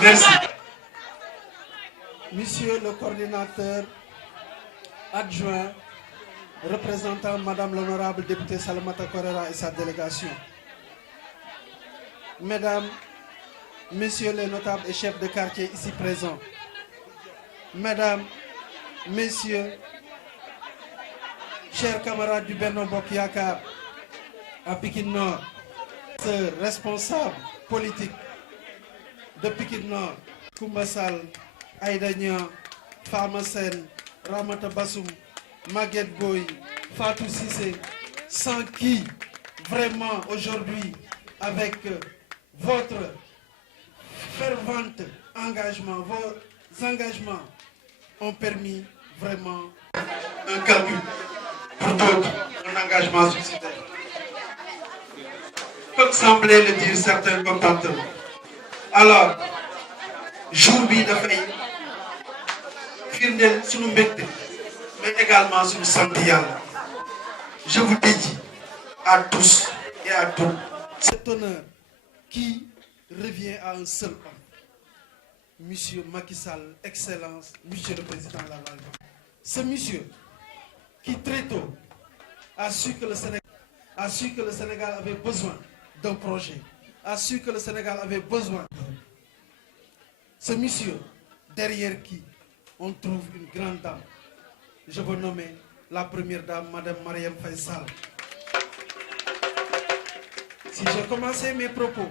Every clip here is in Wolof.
Merci. Monsieur le coordinateur adjoint, représentant Madame l'honorable députée Salamata Korera et sa délégation, Mesdames, Messieurs les notables et chefs de quartier ici présents, Mesdames, Messieurs, chers camarades du Benno Bokk Yakaar à Pikine Nord, responsable politique de Pikine Nord, Koumba Sall, Aïda Niang, Fama Sène, Ramata Bassoum, Maguette Boye, Fatou Cissé, sans qui vraiment aujourd'hui avec votre fervent engagement, vos engagements ont permis vraiment un calcul pour d'autres, un engagement suicidaire. Comme semblait le dire certains commentateurs. Alors, jour bi dafay firndeel sunu mbégte mais également sunu sant Yàlla. Je vous dédie à tous et à toutes cet honneur qui revient à un seul homme, Monsieur Macky Sall, Excellence, Monsieur le Président de la République. Ce monsieur qui très tôt a su que le Sénégal avait besoin d'un projet, a su que le Sénégal avait besoin. Ce monsieur, derrière qui on trouve une grande dame. Je veux nommer la première dame, Madame Marième Faye Sall. Si j'ai commencé mes propos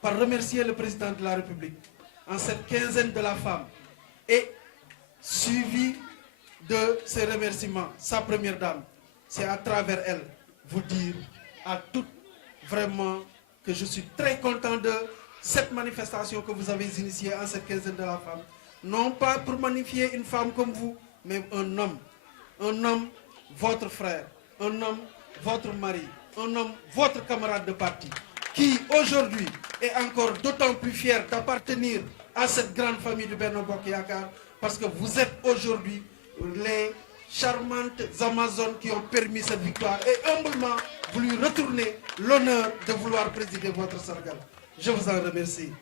par remercier le président de la République en cette quinzaine de la femme et suivi de ces remerciements, sa première dame, c'est à travers elle vous dire à toutes vraiment que je suis très content de cette manifestation que vous avez initiée en cette quinzaine de la femme. Non pas pour magnifier une femme comme vous, mais un homme, votre frère, un homme, votre mari, un homme, votre camarade de parti, qui aujourd'hui est encore d'autant plus fier d'appartenir à cette grande famille du Benno Bokk Yakaar, parce que vous êtes aujourd'hui les charmantes Amazones qui ont permis cette victoire et humblement vous lui retournez l'honneur de vouloir présider votre sargal. Je vous en remercie.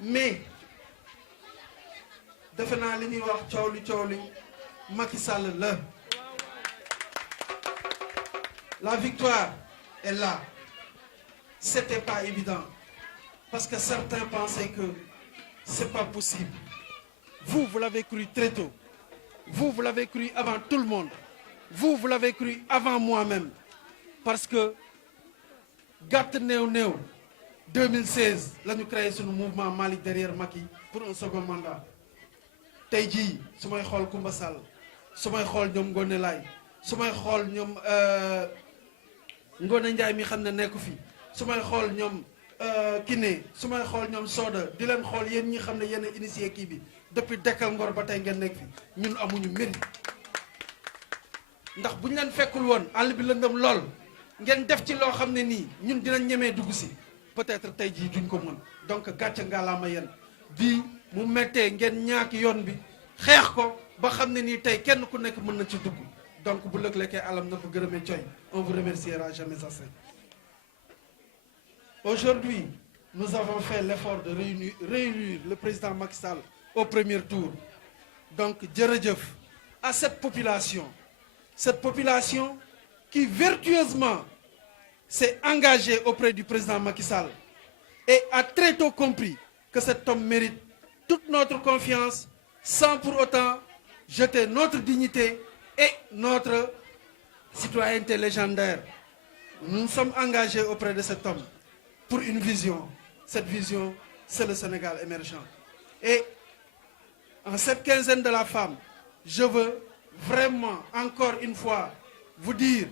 Mais defe naa li ñuy wax coow li Macky Sall la victoire est là. C'était pas évident parce que certains pensaient que c'est pas possible. Vous l'avez cru très tôt. Vous l'avez cru avant tout le monde. Vous l'avez cru avant moi-même. Parce que gàtt néew 2016 la ñu créé suñu mouvement Malick derrière Macky pour un second mandat. Tey jii su may xool Koumba Sall su may xool ñoom Ngoné Laye su may xool ñoom Ngoné Ndiaye mi xam ne nekku fi su may xool ñoom Kiné su may xool ñoom Soda di leen xool yéen ñi xam ne yéen a initié kii bi depuis Dekkal Ngor ba tey ngeen nekk fi ñun amuñu mérite ndax bu ñu leen fekkul woon àll bi lëndëm lool ngeen def ci loo xam ne nii ñun dinañ ñemee dugg si peut-être tey jii duñ ko mën donc gàcce ngalaama yéen bii mu méttee ngeen ñaaki yoon bi xeex ko ba xam ne nii tey kenn ku nekk mën na ci dugg donc bu lëg-lekkee alam na ko gërëmee coy on vous remerciera jamais assez. Aujourd'hui nous avons fait l'effort de réunir le président Macky Sall au premier tour. Donc jërëjëf à cette population qui vertueusement s'est engagée auprès du président Macky Sall et a très tôt compris que cet homme mérite toute notre confiance sans pour autant jeter notre dignité et notre citoyenneté légendaire. Nous sommes engagés auprès de cet homme pour une vision. Cette vision, c'est le Sénégal émergent. Et en cette quinzaine de la femme, je veux vraiment, encore une fois, vous dire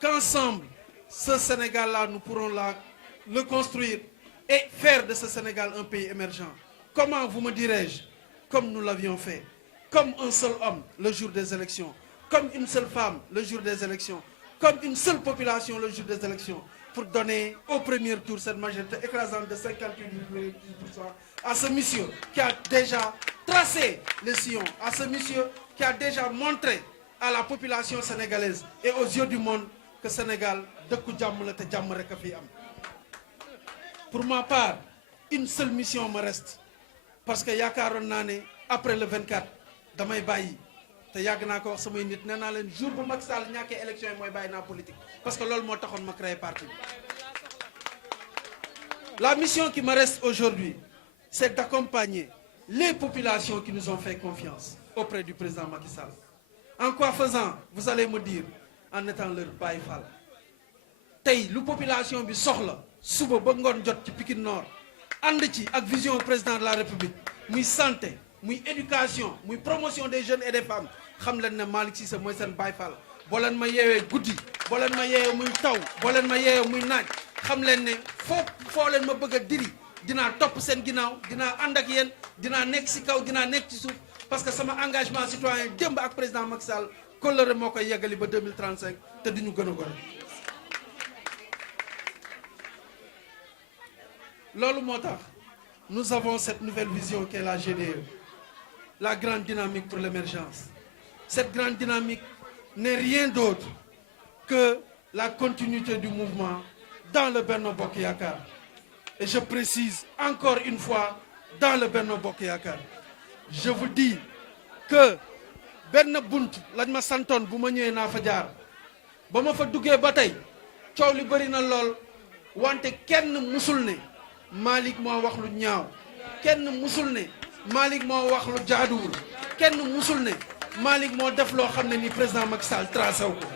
qu'ensemble, ce Sénégal-là, nous pourrons le construire et faire de ce Sénégal un pays émergent. Comment, vous me dirais-je, comme nous l'avions fait, comme un seul homme le jour des élections, comme une seule femme le jour des élections, comme une seule population le jour des élections, pour donner au premier tour cette majorité écrasante de 58,8% à ce monsieur qui a déjà tracé le sillon, à ce monsieur qui a déjà montré à la population sénégalaise et aux yeux du monde que Sénégal, dëkku jàmm la te jàmm rek a fi am. Pour ma part, une seule mission me reste parce que yaakaaroon naa ne après le 24 damay bàyyi te yàgg naa ko wax samay nit nee naa leen jour bu Macky Sall ñàkkee élection yi mooy bàyyi naa politique parce que loolu moo taxoon ma créé parti. La mission qui me reste aujourd'hui, c'est d'accompagner les populations qui nous ont fait confiance auprès du président Macky Sall. En quoi faisant, vous allez me dire, en étant leur Baye Fall. Tey lu population bi soxla suba ba ngoon jot ci Pikine Nord ànd ci ak vision président de la République muy santé muy éducation muy promotion des jeunes et des femmes xam leen ne Malick Cissé mooy seen Baye Fall. Boo leen ma yeewee guddi boo leen ma yeewee muy taw boo leen ma yeewee muy naaj xam leen ne foo leen ma bëgg a diri dinaa topp seen ginnaaw dinaa ànd ak yéen dinaa nekk ci kaw dinaa nekk ci suuf parce que sama engagement citoyen démb ak président Macky Sall kóllëre moo koy yeggali ba 2035 te duñu gën a gore. Loolu moo tax nous avons cette nouvelle vision qu'est la GDE, la grande dynamique pour l'émergence. Cette grande dynamique n'est rien d'autre que la continuité du mouvement dans le Benno Bokk Yakaar. Et je précise encore une fois, dans le Benno Bokk Yakaar. Je vous dis que benn bunt lañ ma santoon bu ma ñëwee naa fa jaar ba ma fa duggee ba tey coow li bëri na lool wante kenn musul ne Malick moo wax lu ñaaw kenn musul ne Malick moo wax lu jaaduwul kenn musul ne Malick moo def loo xam ne ni président Macky Sall tracé wu ko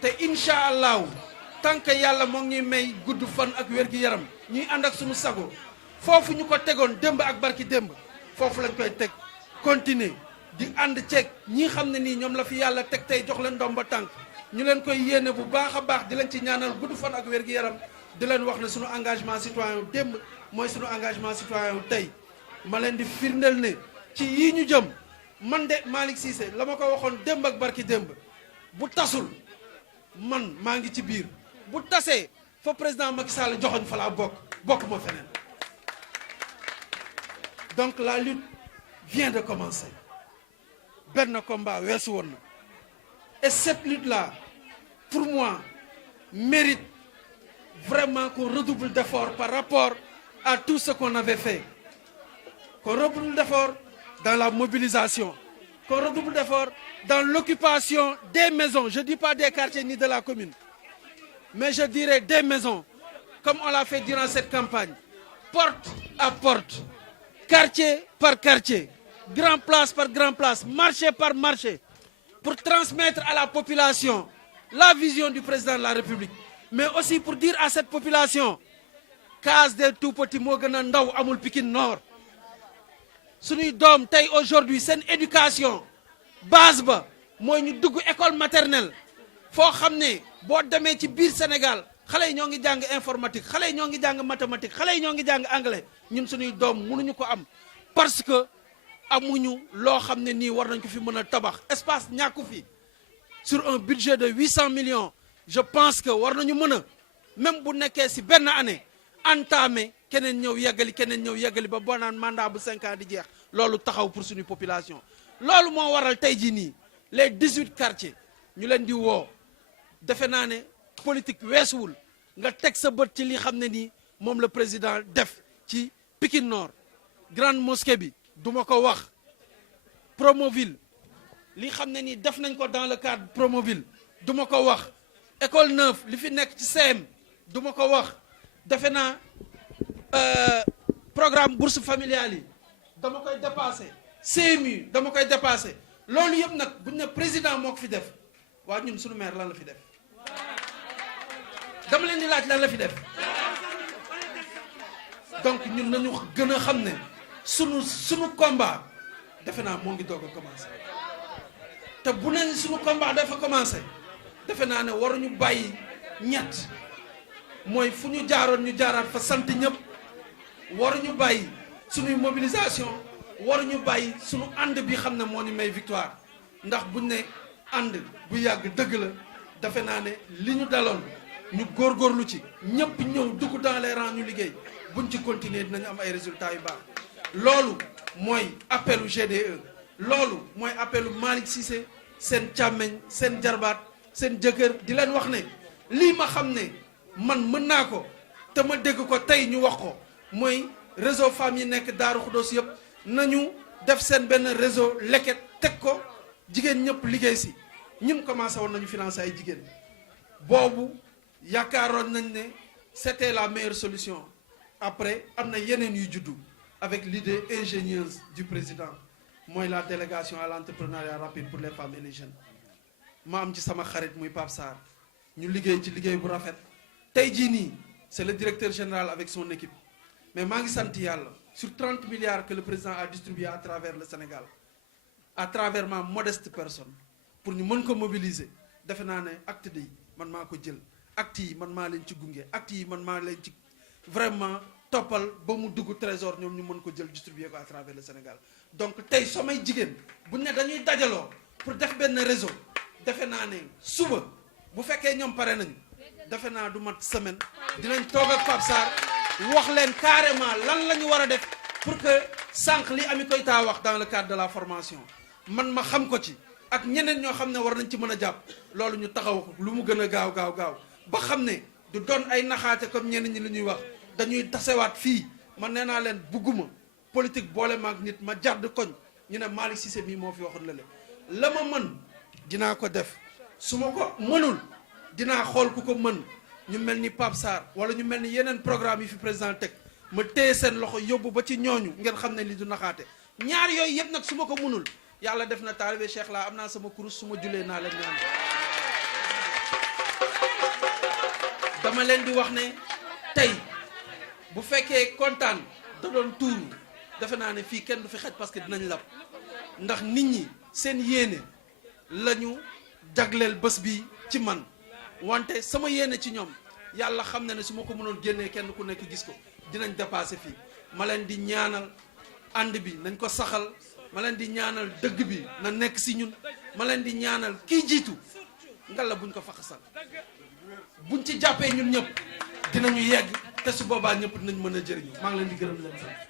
te incha allahu tant que yàlla moo ngi ñuy may gudd fan ak wér-gi-yaram ñuy ànd ak suñu sago foofu ñu ko tegoon démb ak barki démb foofu lañ koy teg continuer di ànd ceeg ñi xam ne nii ñoom la fi yàlla teg tey jox leen ndomba tànk ñu leen koy yéene bu baax a baax di leen ci ñaanal gudd fan ak wér-gi-yaram di leen wax ne suñu engagement citoyen wu démb mooy suñu engagement citoyen wu tey ma leen di firndeel ne ci yii ñu jëm man de Malick Cissé la ma ko waxoon démb ak barki démb bu tasul man maa ngi ci biir bu tasee fa président Macky Sall joxoñ fa laa bokk ma feneen. Donc la lutte vient de commencer benn combat weesu woon na et cette lutte là pour moi mérite vraiment qu'on redouble d'efforts par rapport à tout ce qu'on avait fait, qu'on redouble d'efforts dans la mobilisation, qu'on redouble d'efforts dans l'occupation des maisons, je ne dis pas des quartiers ni de la commune, mais je dirais des maisons, comme on l'a fait durant cette campagne, porte à porte, quartier par quartier, grand place par grand place, marché par marché, pour transmettre à la population la vision du président de la République, mais aussi pour dire à cette population, case des tout petits moo gën a ndaw amul Pikine Nord suñuy doom tey aujourd'hui seen éducation base ba mooy ñu dugg école maternelle foo xam ne boo demee ci biir Sénégal xale yi ñoo ngi jàng informatique xale yi ñoo ngi jàng mathématique xale yi ñoo ngi jàng anglais ñun suñuy doom mënuñu ko am parce que amuñu loo xam ne nii war nañ ko fi mën a tabax espace ñàkku fi sur un budget de 800 millions je pense que war nañu mën a même bu nekkee si benn année entamé keneen ñëw yeggali ba boo naan mandat bu 5 ans di jeex loolu taxaw pour suñu population loolu moo waral tey jii nii les 18 quartiers ñu leen di woo defe naa ne politique weesuwul nga teg sa bët ci li xam ne nii moom le président def ci Pikine Nord grande mosquée bi duma ko wax Promoville li xam ne nii def nañ ko dans le cadre Promoville duma ko wax école 9 li fi nekk ci CM duma ko wax defe naa programme bourse familiale yi dama koy dépassé CMU dama koy dépassé loolu yëpp nag buñ ne président moo ko fi def waa ñun suñu maire lan la fi def dama leen di laaj lan la fi def donc ñun nañu gën a xam ne sunu combat defe naa moo ngi doog a commencé te bu nañ suñu combat dafa commencé defe naa ne waruñu bàyyi ñett mooy fu ñu jaaroon ñu jaaraat fa sant ñëpp waruñu bàyyi suñuy mobilisation waruñu bàyyi suñu ànd bi xam ne moo ñu may victoire ndax buñ ne ànd bu yàgg dëgg la defe naa ne li ñu daloon ñu góorgóorlu ci ñëpp ñëw dugg dans les rangs ñu liggéey buñ ci continuer dinañu am ay résultats yu baax loolu mooy appelu GDE loolu mooy appelu Malick Cissé seen càmmeñ seen jarbaat seen jëkkër di leen wax ne lii ma xam ne man mën naa ko te ma dégg ko tey ñu wax ko mooy réseau femmes yi nekk Daaru Xudoos yëpp nañu def seen benn réseau leket teg ko jigéen ñëpp liggéey si ñun commencé woon nañu financer ay jigéen boobu yaakaaroon nañ ne c'était la meilleure solution après am na yeneen yu juddu avec l'idée ingénieuse du président mooy la délégation à l'entrepreneuriat rapide pour les femmes et les jeunes ma am ci sama xarit muy Pape Sarr ñu liggéey ci liggéey bu rafet tey jii nii c'est le directeur général avec son équipe mais maa ngi sant yàlla sur 30 milliards que le président a distribué à travers le Sénégal à travers ma modeste personne pour ñu mën ko mobiliser defe naa ne acte yi man maa ko jël acte yi man maa leen ci gunge acte yi man maa leen ci vraiment toppal ba mu dugg trésor ñoom ñu mën ko jël distribuer ko à travers le Sénégal donc tey samay jigéen bu ne dañuy dajaloo pour def benn réseau defe naa ne suba bu fekkee ñoom pare nañu defe naa du mat semaine dinañ toog ak Pape Sarr wax leen carrément lan la ñu war a def pour que sànq li Ami Koyta wax dans le cadre de la formation man ma xam ko ci ak ñeneen ñoo xam ne war nañ ci mën a jàpp loolu ñu taxaw ko lu mu gën a gaaw ba xam ne du doon ay naxaate comme ñeneen ñi lu ñuy wax dañuy tasewaat fii man nee naa leen bugguma politique boole maag nit ma jàdd koñ ñu ne Malick Cissé mii moo fi waxoon la ma mën dinaa ko def su ma ko mënul dinaa xool ku ko mën ñu mel ni Pape Sarr wala ñu mel ni yeneen programme yi fi président teg ma téye seen loxo yóbbu ba ci ñooñu ngeen xam ne li du naxaate ñaar yooyu yëpp nag su ma ko mënul yàlla def na taalibe Cheikh laa am naa sama kurus su ma julee naa leen ñaan dama leen di wax ne tey bu fekkee kontaan da doon tuuru defe naa ne fii kenn du fi xaj parce que dinañ lab ndax nit ñi seen yéene la ñu jagleel bés bi ci man wante sama yéene ci ñoom yàlla xam na ne su ma ko mënoon génnee kenn ku nekk gis ko dinañ dépassé fii ma leen di ñaanal ànd bi nañ ko saxal ma leen di ñaanal dëgg bi na nekk si ñun ma leen di ñaanal kii jiitu ngalla buñ ko faxasal buñ ci jàppee ñun ñëpp dinañu yegg te su boobaa ñëpp dinañ mën a jëriñu maa ngi leen di gërëm leen sax